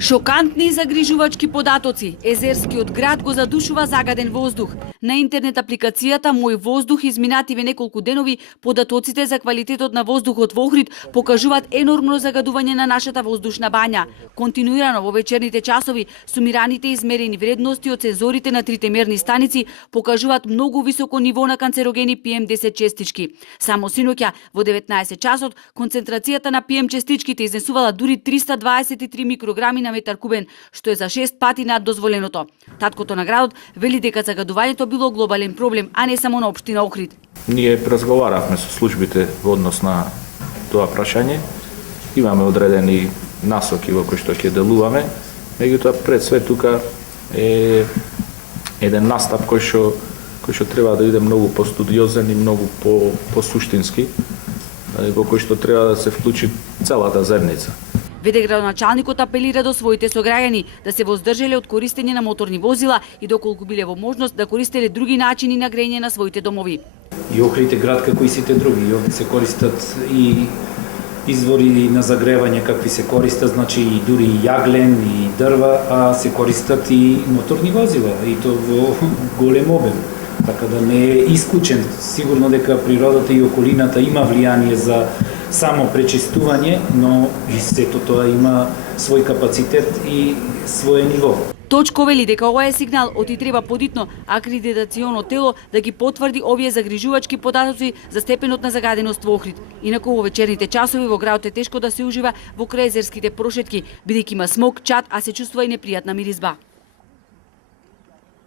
Шокантни и загрижувачки податоци. Езерскиот град го задушува загаден воздух. На интернет апликацијата Мој воздух изминативе неколку денови податоците за квалитетот на воздухот во Охрид покажуваат енормно загадување на нашата воздушна бања. Континуирано во вечерните часови сумираните измерени вредности од сензорите на трите мерни станици покажуваат многу високо ниво на канцерогени PM10 честички. Само синоќа во 19 часот концентрацијата на PM честичките изнесувала дури 323 микрограми на метар кубен, што е за 6 пати над дозволеното. Таткото на градот вели дека загадувањето било глобален проблем, а не само на општина Охрид. Ние разговаравме со службите во однос на тоа прашање. Имаме одредени насоки во кои што ќе делуваме, меѓутоа пред све тука е еден настап кој што треба да биде многу постудиозен и многу по во кој што треба да се вклучи целата заедница. Веде градоначалникот апелира до своите сограѓани да се воздржале од користење на моторни возила и доколку биле во можност да користеле други начини на грејење на своите домови. И Охрид е град како и сите други. Овде се користат и извори на загревање какви се користат, значи и дури и јаглен и дрва, а се користат и моторни возила и то во голем обем. Така да не е исклучен. Сигурно дека природата и околината има влијание за само пречистување, но и сето тоа има свој капацитет и свое ниво. Точко вели дека ова е сигнал оти треба подитно акредитационо тело да ги потврди овие загрижувачки податоци за степенот на загаденост во Охрид. Инаку во вечерните часови во градот е тешко да се ужива во крај езерските прошетки, бидејќи има смог, чад, а се чувствува и непријатна миризба.